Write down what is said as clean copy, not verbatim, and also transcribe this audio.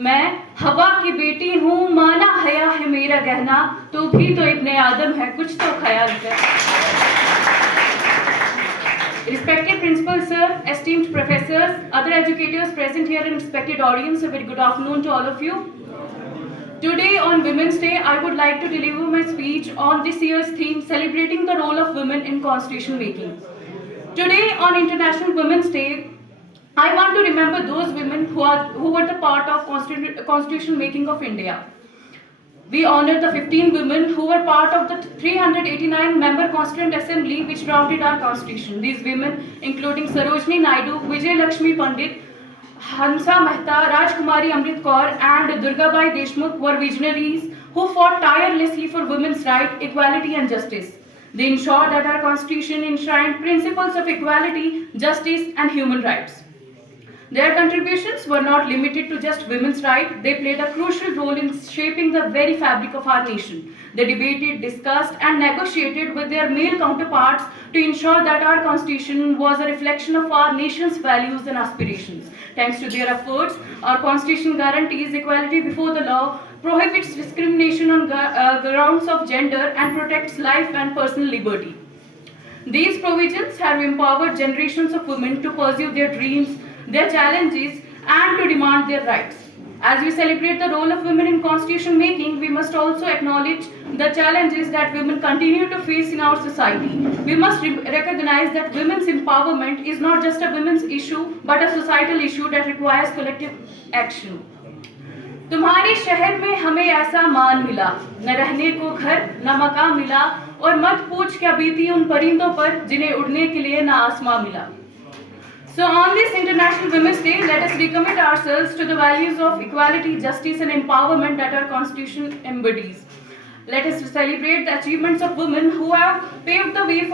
मैं हवा की बेटी हूँ, माना हया है मेरा गहना, तो भी तो इब्ने आदम है, कुछ तो ख्याल कर। Respected Principal Sir, esteemed professors, other educators present here and respected audience, a very good afternoon to all of you. Today on Women's Day, I would like to deliver my speech on this year's theme, celebrating the role of women in constitution making. Today on International Women's Day, I want to remember those women who were the part of constitution making of India. We honor the 15 women who were part of the 389-member Constituent Assembly which drafted our constitution. These women, including Sarojini Naidu, Vijay Lakshmi Pandit, Hansa Mehta, Rajkumari Amrit Kaur and Durgabai Deshmukh were visionaries who fought tirelessly for women's rights, equality and justice. They ensured that our constitution enshrined principles of equality, justice and human rights. Their contributions were not limited to just women's rights. They played a crucial role in shaping the very fabric of our nation. They debated, discussed and negotiated with their male counterparts to ensure that our constitution was a reflection of our nation's values and aspirations. Thanks to their efforts, our constitution guarantees equality before the law, prohibits discrimination on grounds of gender and protects life and personal liberty. These provisions have empowered generations of women to pursue their dreams, their challenges and to demand their rights. As we celebrate the role of women in constitution making, we must also acknowledge the challenges that women continue to face in our society. We must recognize that women's empowerment is not just a women's issue, but a societal issue that requires collective action. तुम्हारे शहर में हमें ऐसा मान मिला, न रहने को घर न मकान मिला, और मत पूछ क्या बीती उन परिंदों पर जिन्हें उड़ने के लिए न आसमां मिला. So on this International Women's Day, let us recommit ourselves to the values of equality, justice and empowerment that our Constitution embodies. Let us celebrate the achievements of women who have paved the way for